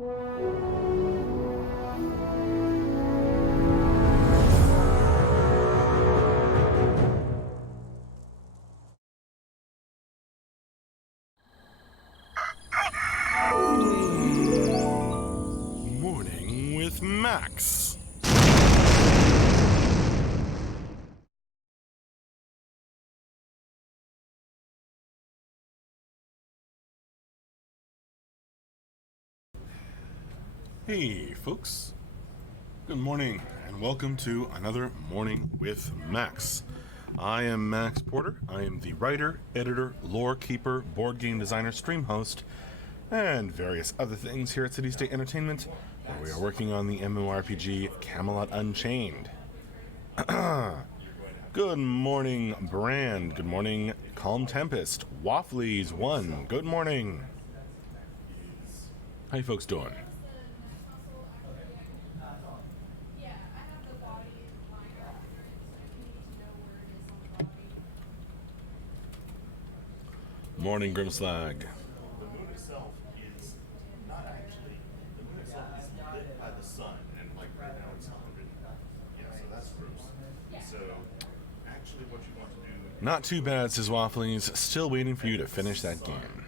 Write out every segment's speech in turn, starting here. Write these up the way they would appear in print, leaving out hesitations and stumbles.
Morning with Max. Hey folks, good morning and welcome to another Morning with Max. I am Max Porter. I am the writer, editor, lore keeper, board game designer, stream host, and various other things here at City State Entertainment, where we are working on the MMORPG Camelot Unchained. Good morning, Brand. Good morning, Calm Tempest. Wafflies 1. Good morning. How you folks doing? Morning, Grimslag. The moon itself is not actually. The moon itself is lit by the sun, and like right now it's 100. Yeah, so that's gross. So actually, what you want to do. Not too bad, says Wafflies. Still waiting for you to finish that game.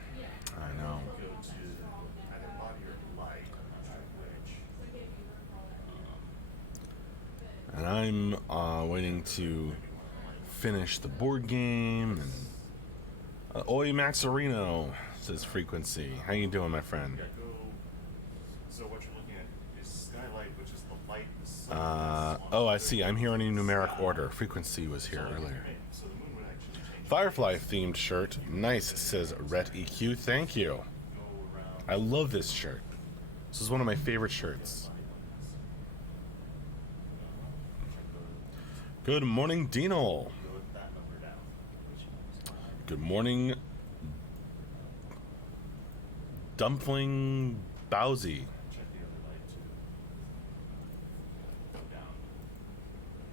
I know. Go to either body or light, which. And I'm waiting to finish the board game. And Oi Maxarino, says Frequency. How you doing, my friend? Yeah, go. So what you're looking at is skylight, which is the light the sun. Oh, I see. I'm here in a numeric order. Frequency was here earlier. So the moon would actually change. Firefly themed shirt. Nice, says Rhett EQ. Thank you. Go around. I love this shirt. This is one of my favorite shirts. Good morning, Dino. Go that number down. Good morning, Dumpling Bowsy. Check the other light too. Go down.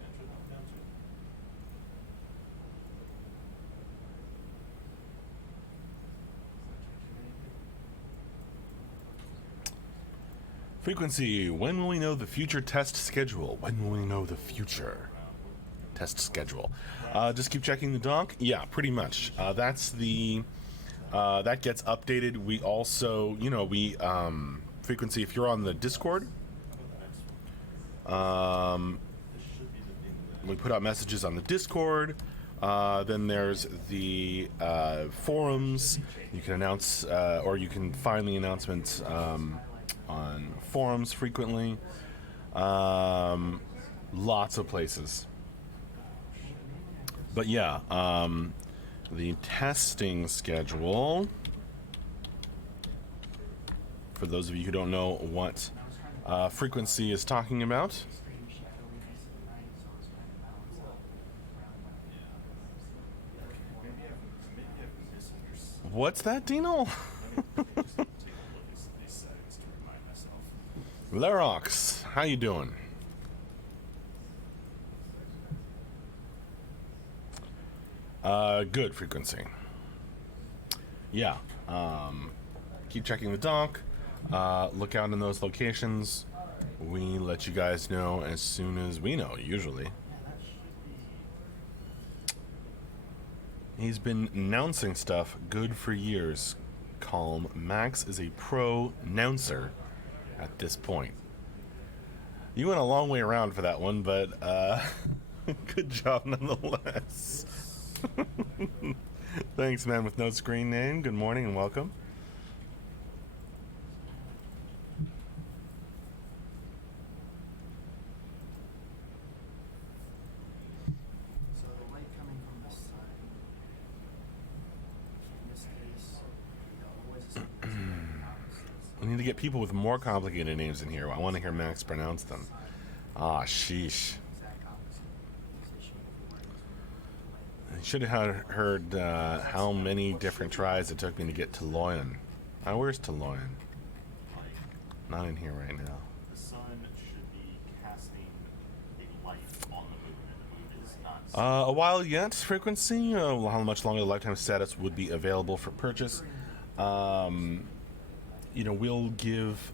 Enter them down too. Frequency, when will we know the future test schedule? When will we know the future test schedule? Just keep checking the doc. Yeah, pretty much. That's the that gets updated. We also, Frequency, if you're on the Discord, we put out messages on the Discord. Then there's the forums. You can announce, or you can find the announcements on forums frequently. Lots of places. But yeah, the testing schedule, for those of you who don't know what Frequency is talking about. What's that, Dino? Larox, how you doing? Good, Frequency. Yeah, keep checking the doc. Look out in those locations. We let you guys know as soon as we know, usually. He's been announcing stuff good for years. Calm. Max is a pro announcer at this point. You went a long way around for that one, but good job nonetheless. Thanks, man with no screen name. Good morning and welcome. So the light coming from this side, in this case, the voice is coming We need to get people with more complicated names in here. I want to hear Max pronounce them. Ah, sheesh. exact opposite position. I should have heard how many different tries it took me to get to Loyan. Where's Taloyan? Not in here right now. The sun should be casting a light on the moon, and the moon is not. A while yet. Frequency. How much longer the lifetime status would be available for purchase? we'll give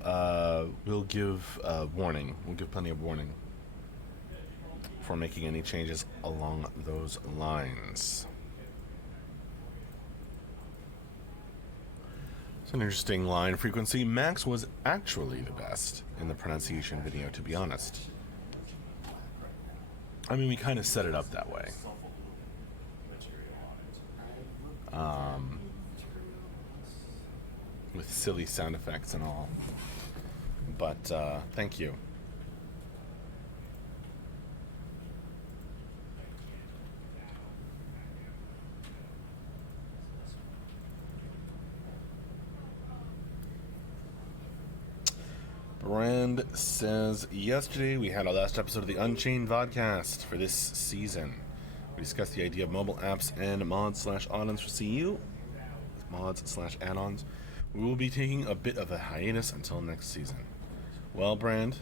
warning. We'll give plenty of warning for making any changes along those lines. It's an interesting line frequency. Max was actually the best in the pronunciation video, to be honest. I mean, we kind of set it up that way. With silly sound effects and all. But, thank you. Brand says, yesterday we had our last episode of the Unchained vodcast for this season. We discussed the idea of mobile apps and mods/add-ons for CU. Mods/add-ons. We will be taking a bit of a hiatus until next season. Well, Brand,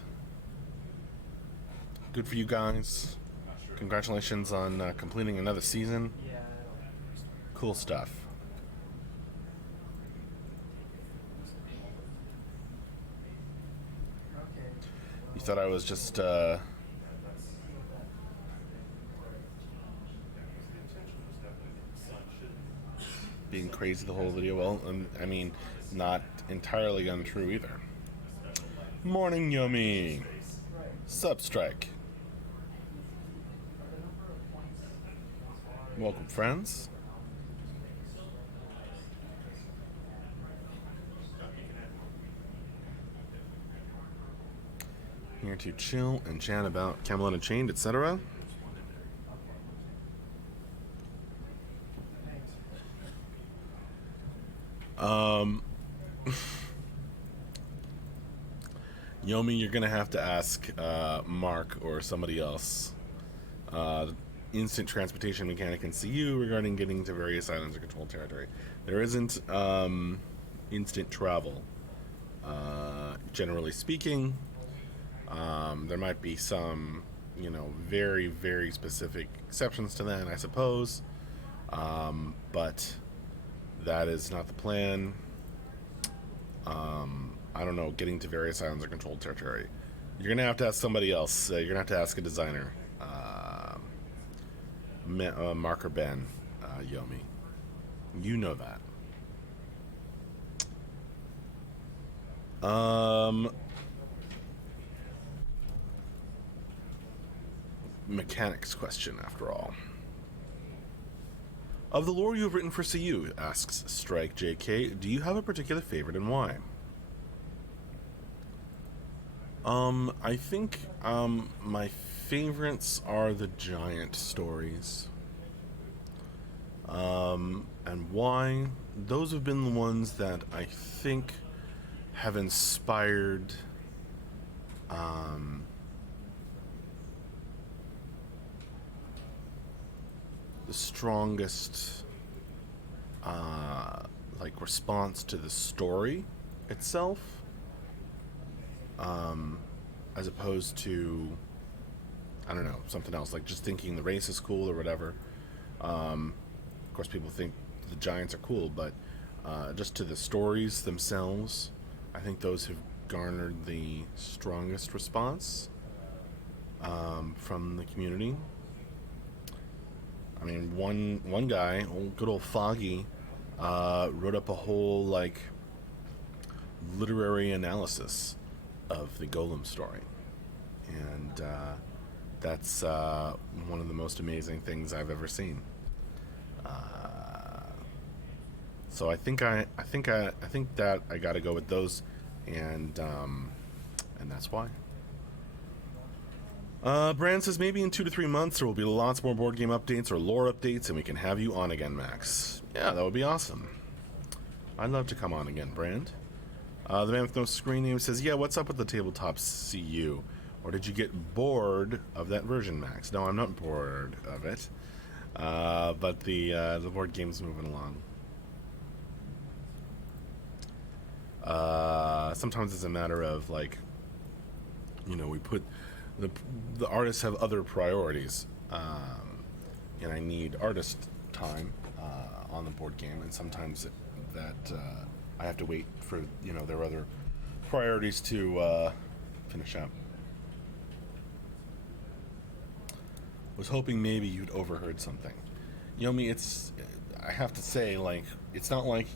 good for you guys. Congratulations on completing another season. Cool stuff. You thought I was just being crazy the whole video? Well, I mean, not entirely untrue either. Morning, Yomi. Sup, Strike. Welcome, friends. Here to chill and chat about Camelot Unchained, etc. Yomi, you're gonna have to ask Mark or somebody else, instant transportation mechanic in CU regarding getting to various islands or controlled territory. There isn't instant travel, generally speaking. There might be some, very, very specific exceptions to that, I suppose. But that is not the plan. I don't know, getting to various islands or controlled territory. You're going to have to ask somebody else. You're going to have to ask a designer. Mark or Ben, Yomi. You know that. Mechanics question, after all. Of the lore you have written for CU, asks Strike JK, do you have a particular favorite and why? I think my favorites are the giant stories. And why? Those have been the ones that I think have inspired the strongest response to the story itself, as opposed to, I don't know, something else, like just thinking the race is cool or whatever. Of course people think the giants are cool, but just to the stories themselves, I think those have garnered the strongest response from the community. I mean, one guy, good old Foggy, wrote up a whole literary analysis of the Golem story, and that's one of the most amazing things I've ever seen. So I think that I got to go with those, and that's why. Brand says maybe in 2 to 3 months there will be lots more board game updates or lore updates, and we can have you on again, Max. Yeah, that would be awesome. I'd love to come on again, Brand. The man with no screen name says, yeah, what's up with the tabletop CU? Or did you get bored of that version, Max? No, I'm not bored of it. But the board game's moving along. Sometimes it's a matter of we put the artists have other priorities, and I need artist time on the board game, and sometimes I have to wait for, there are other priorities to finish up. Was hoping maybe you'd overheard something. Yomi, I have to say, like, it's not like,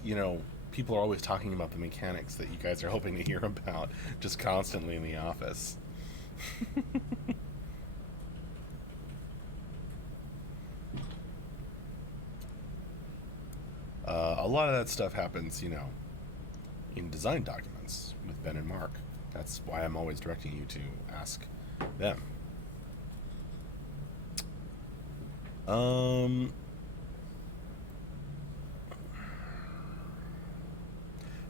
people are always talking about the mechanics that you guys are hoping to hear about just constantly in the office. A lot of that stuff happens, in design documents with Ben and Mark. That's why I'm always directing you to ask them.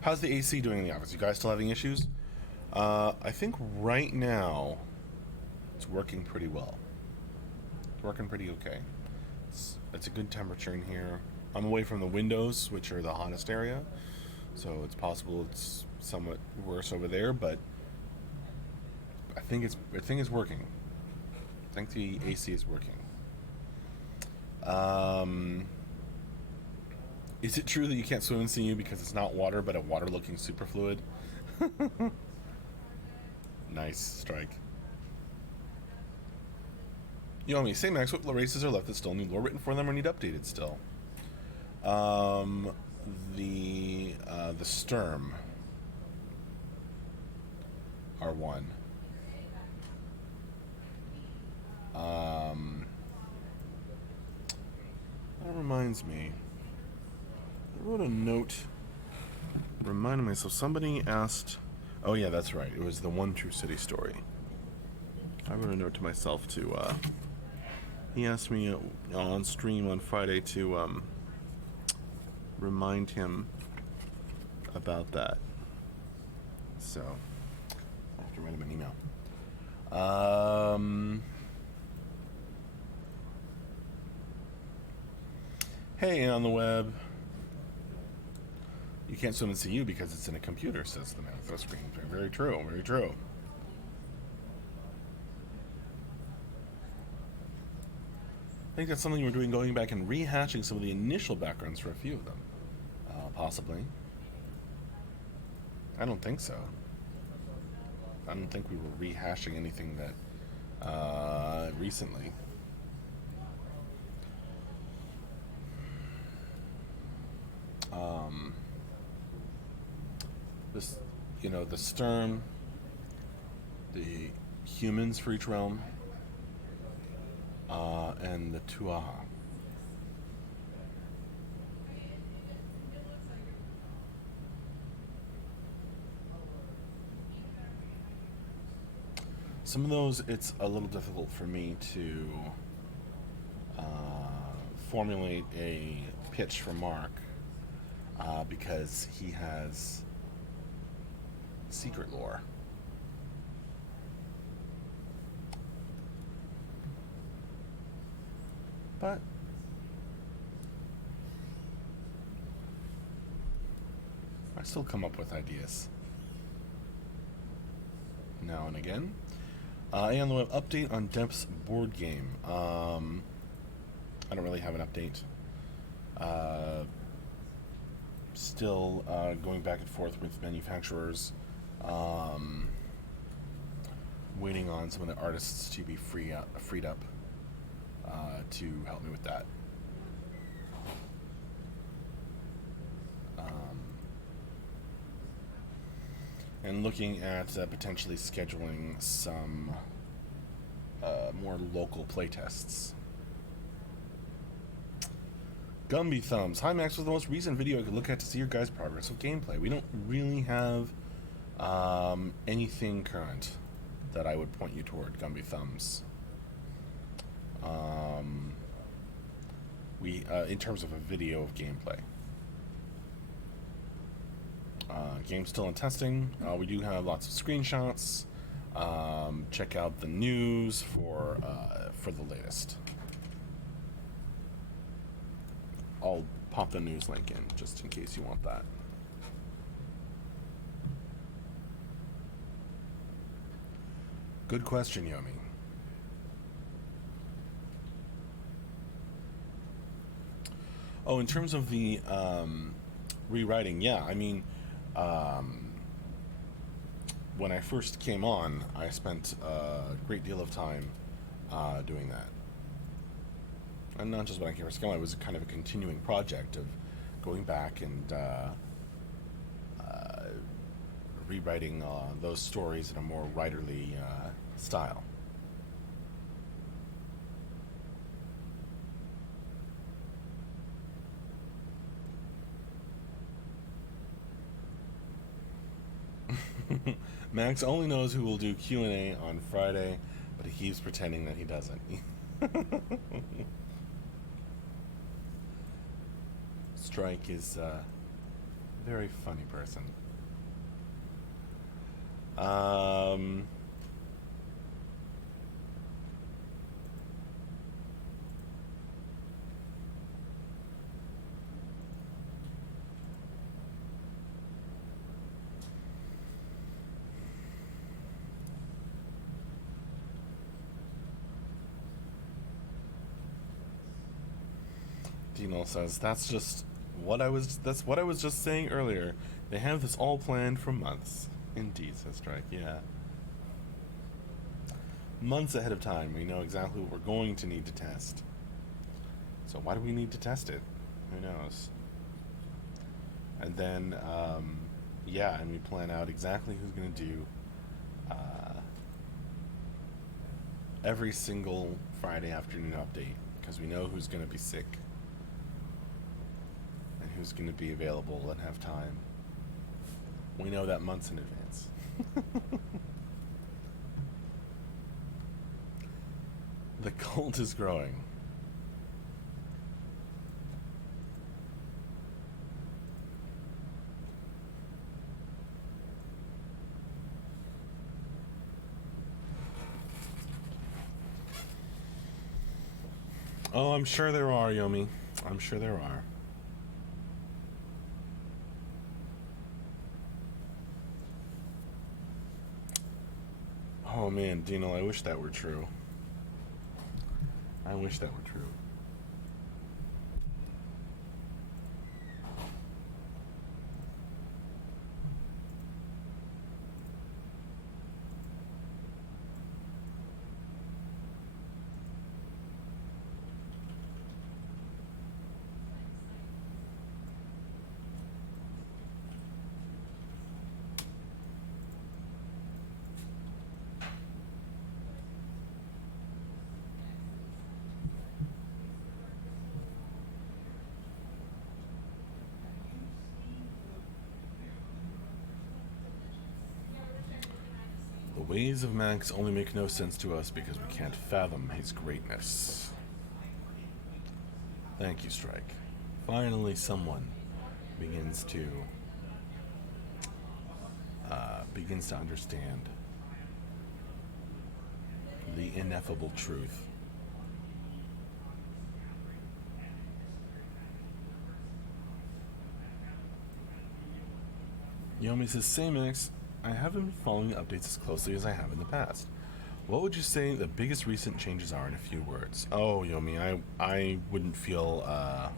How's the AC doing in the office? You guys still having issues? I think right now it's working pretty well. It's working pretty okay. It's a good temperature in here. I'm away from the windows, which are the hottest area, so it's possible it's somewhat worse over there, but I think it's working. I think the AC is working. Is it true that you can't swim in CU because it's not water, but a water-looking superfluid? Nice strike. Yomi, say Max, what races are left that still need lore written for them or need updated still? The Sturm are one. That reminds me. I wrote a note reminding myself. Somebody asked. Oh yeah, that's right. It was the One True City story. I wrote a note to myself to. He asked me on stream on Friday to remind him about that. So I have to write him an email. Hey, on the web. You can't swim in CU because it's in a computer, says the man with the screen. Very true, very true. I think that's something we're doing, going back and rehashing some of the initial backgrounds for a few of them. Possibly. I don't think so. I don't think we were rehashing anything that recently. The Sturm, the humans for each realm, and the Tuaha. Some of those, it's a little difficult for me to formulate a pitch for Mark because he has secret lore. But I still come up with ideas now and again. And on the web, update on Depth's board game. I don't really have an update. Still going back and forth with manufacturers. Waiting on some of the artists to be freed up to help me with that. And looking at potentially scheduling some more local playtests. Gumby Thumbs. Hi Max, was the most recent video I could look at to see your guys' progress of gameplay. We don't really have anything current that I would point you toward, Gumby Thumbs. In terms of a video of gameplay. Game's still in testing. We do have lots of screenshots. Check out the news for the latest. I'll pop the news link in just in case you want that. Good question, Yomi. Oh, in terms of the rewriting, yeah, I mean, when I first came on, I spent a great deal of time doing that. And not just when I came first came on, it was kind of a continuing project of going back and rewriting those stories in a more writerly style. Max only knows who will do Q&A on Friday, but he keeps pretending that he doesn't. Strike is a very funny person. Dino says that's what I was just saying earlier. They have this all planned for months. Indeed, says Strike. Yeah. Months ahead of time, we know exactly what we're going to need to test. So why do we need to test it? Who knows? And then, yeah, and we plan out exactly who's going to do every single Friday afternoon update, because we know who's going to be sick and who's going to be available and have time. We know that months in advance. The cult is growing. Oh, I'm sure there are, Yomi. I'm sure there are. Oh man, Dino, I wish that were true. I wish that were true. The ways of Max only make no sense to us because we can't fathom his greatness. Thank you, Strike. Finally, someone begins to understand the ineffable truth. Yomi says, "Same Max. I haven't been following updates as closely as I have in the past. What would you say the biggest recent changes are in a few words?" Oh, Yomi, I wouldn't feel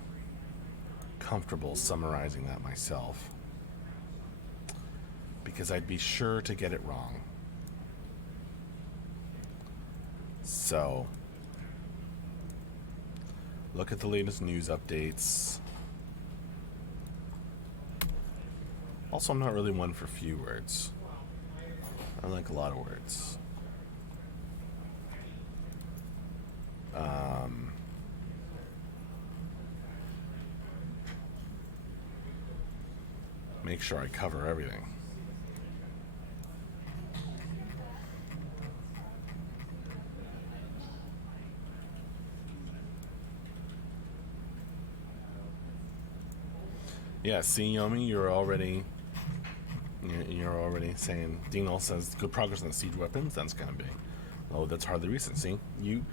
comfortable summarizing that myself, because I'd be sure to get it wrong. So, look at the latest news updates. Also, I'm not really one for few words. I like a lot of words. Make sure I cover everything. Yeah, see, Yomi, you're already saying. Dino says good progress on the siege weapons. That's kind of big. Oh, that's hardly recent. See, you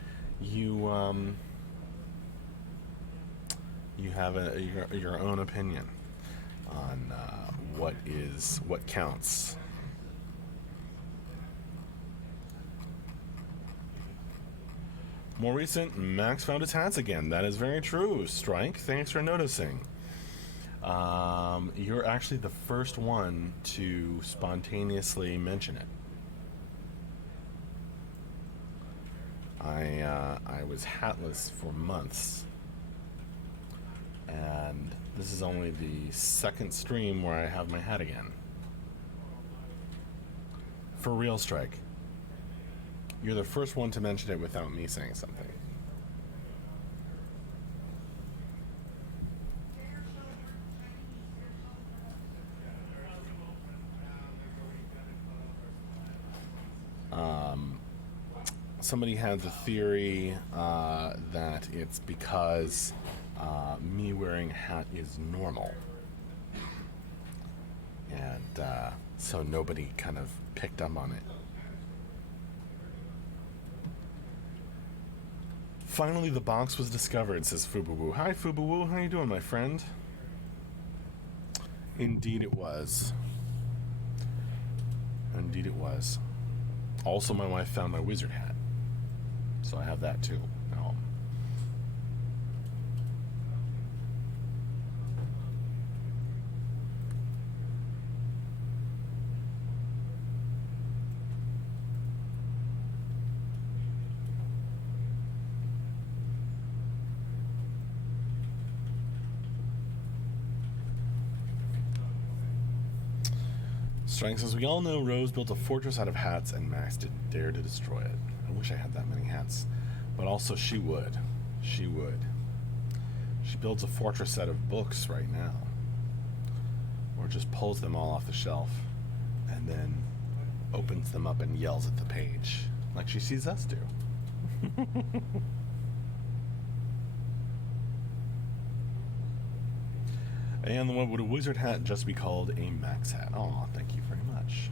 have your own opinion on what counts. More recent, Max found his hats again. That is very true. Strike, thanks for noticing. You're actually the first one to spontaneously mention it. I was hatless for months, and this is only the second stream where I have my hat again. For real, Strike. You're the first one to mention it without me saying something. Somebody had the theory that it's because me wearing a hat is normal. And so nobody kind of picked up on it. Finally, the box was discovered, says Fubuwu. Hi, Fubuwu. How you doing, my friend? Indeed it was. Indeed it was. Also, my wife found my wizard hat. So I have that too. Now, Strength says, we all know Rose built a fortress out of hats and Max didn't dare to destroy it. I wish I had that many hats. But also she would. She would. She builds a fortress out of books right now. Or just pulls them all off the shelf and then opens them up and yells at the page. Like she sees us do. And would a wizard hat just be called a Max hat? Oh, thank you very much.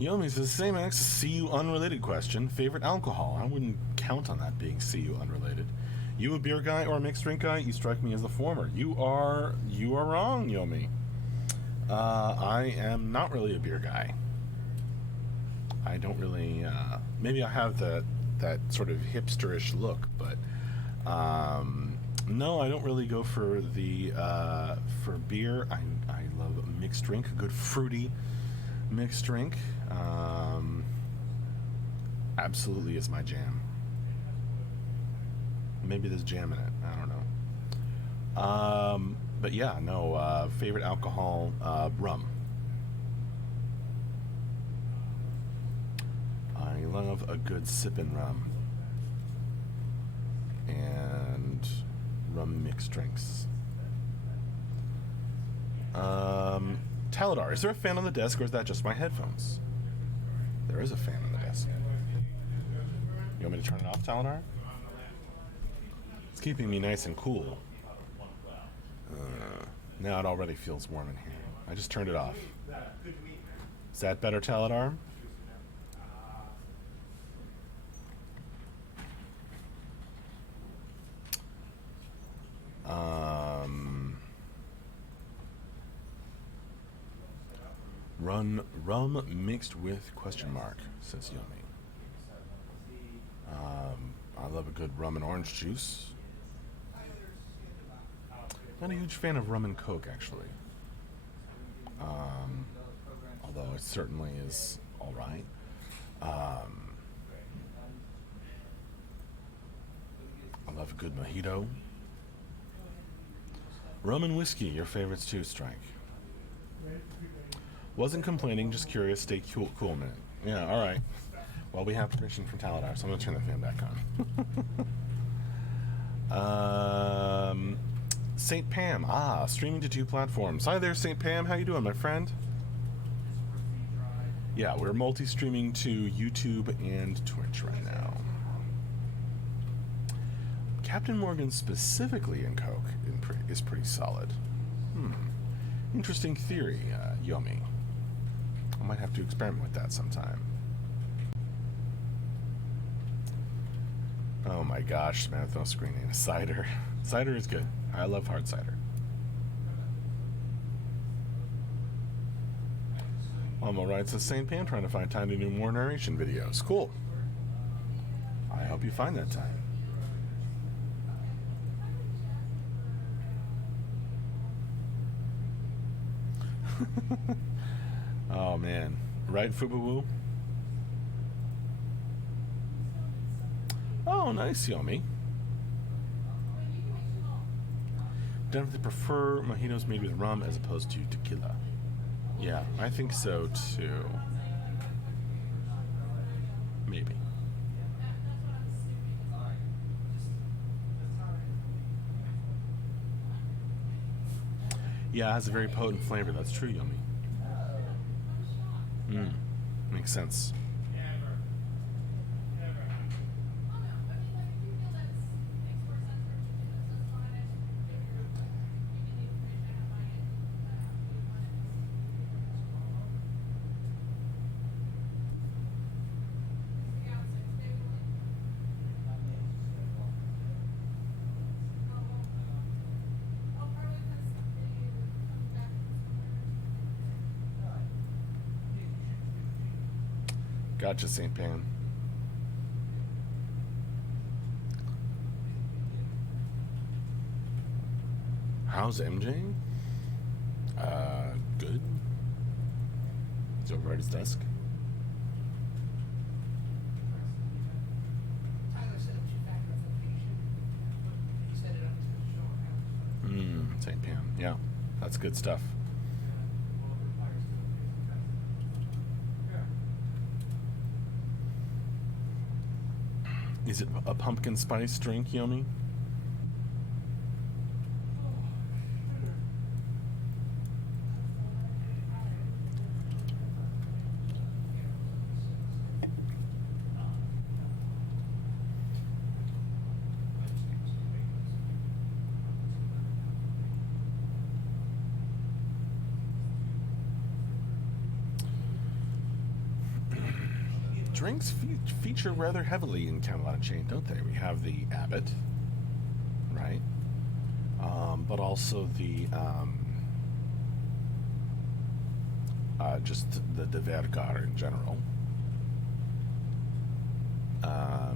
Yomi says, same X, CU unrelated question. Favorite alcohol? I wouldn't count on that being CU unrelated. You a beer guy or a mixed drink guy? You strike me as the former. You are wrong, Yomi. I am not really a beer guy. I don't really, maybe I have that sort of hipsterish look, but, no, I don't really go for the, for beer. I love a mixed drink, a good fruity mixed drink. Absolutely is my jam. Maybe there's jam in it. I don't know. But yeah, no, favorite alcohol, rum. I love a good sippin' rum. And rum mixed drinks. Taladar, is there a fan on the desk or is that just my headphones? There is a fan on the desk. You want me to turn it off, Taladar? It's keeping me nice and cool. Now it already feels warm in here. I just turned it off. Is that better, Taladar? Rum mixed with question mark, says Yomi. I love a good rum and orange juice. Not a huge fan of rum and Coke, actually. Although it certainly is all right. I love a good mojito. Rum and whiskey, your favorites too, Strike. Wasn't complaining, just curious. Stay cool a minute. Yeah, all right. Well, we have permission from Taladar, so I'm gonna turn the fan back on. St. Pam, streaming to 2 platforms. Hi there, St. Pam. How you doing, my friend? Yeah, we're multi-streaming to YouTube and Twitch right now. Captain Morgan specifically in Coke is pretty solid. Interesting theory, Yomi. I might have to experiment with that sometime. Oh my gosh, marathon screening. Cider. Cider is good. I love hard cider. Almo writes, the same Pan trying to find time to do more narration videos. Cool. I hope you find that time. Oh man. Right, Fubuwu? Oh, nice, Yomi. Definitely prefer mojitos made with rum as opposed to tequila. Yeah, I think so too. Maybe. Yeah, it has a very potent flavor. That's true, Yomi. Makes sense. Gotcha, St. Pan. How's MJ? Good. He's over at his desk. St. Pan. Yeah, that's good stuff. Is it a pumpkin spice drink, Yomi? Drinks feature rather heavily in Camelot Unchained, don't they? We have the Abbot, right? But also the just the Vergar in general. I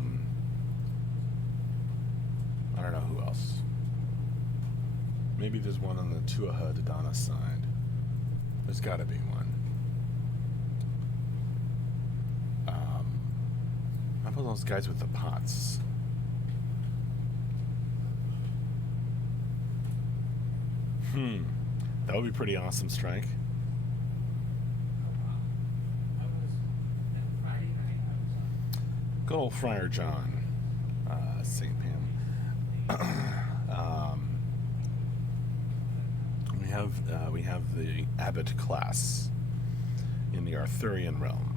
don't know who else. Maybe there's one on the Tuaha Dodana side. There's got to be one. How about those guys with the pots? That would be pretty awesome, Strike. Good old Friar John, St. Pam. We have the Abbot class in the Arthurian realm.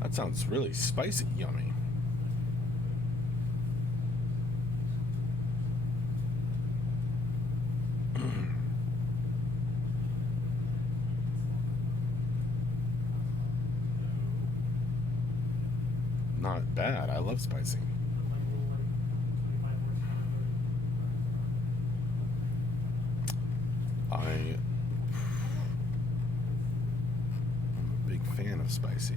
That sounds really spicy, yummy. Not bad. I love spicy. I'm a big fan of spicy.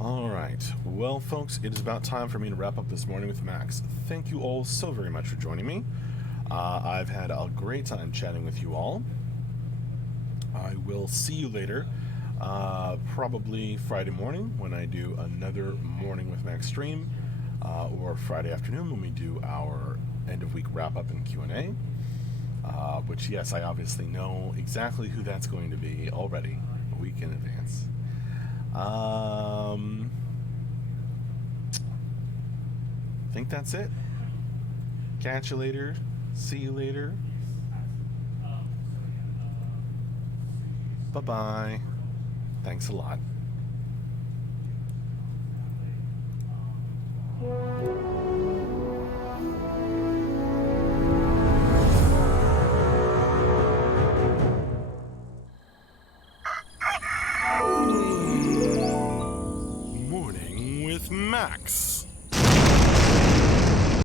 All right. Well, folks, it is about time for me to wrap up this morning with Max. Thank you all so very much for joining me. I've had a great time chatting with you all. I will see you later, probably Friday morning when I do another Morning with Max stream, or Friday afternoon when we do our end-of-week wrap-up and Q&A, which, yes, I obviously know exactly who that's going to be already a week in advance. I think that's it. Catch you later. See you later. Bye-bye. Thanks a lot. Morning with Max.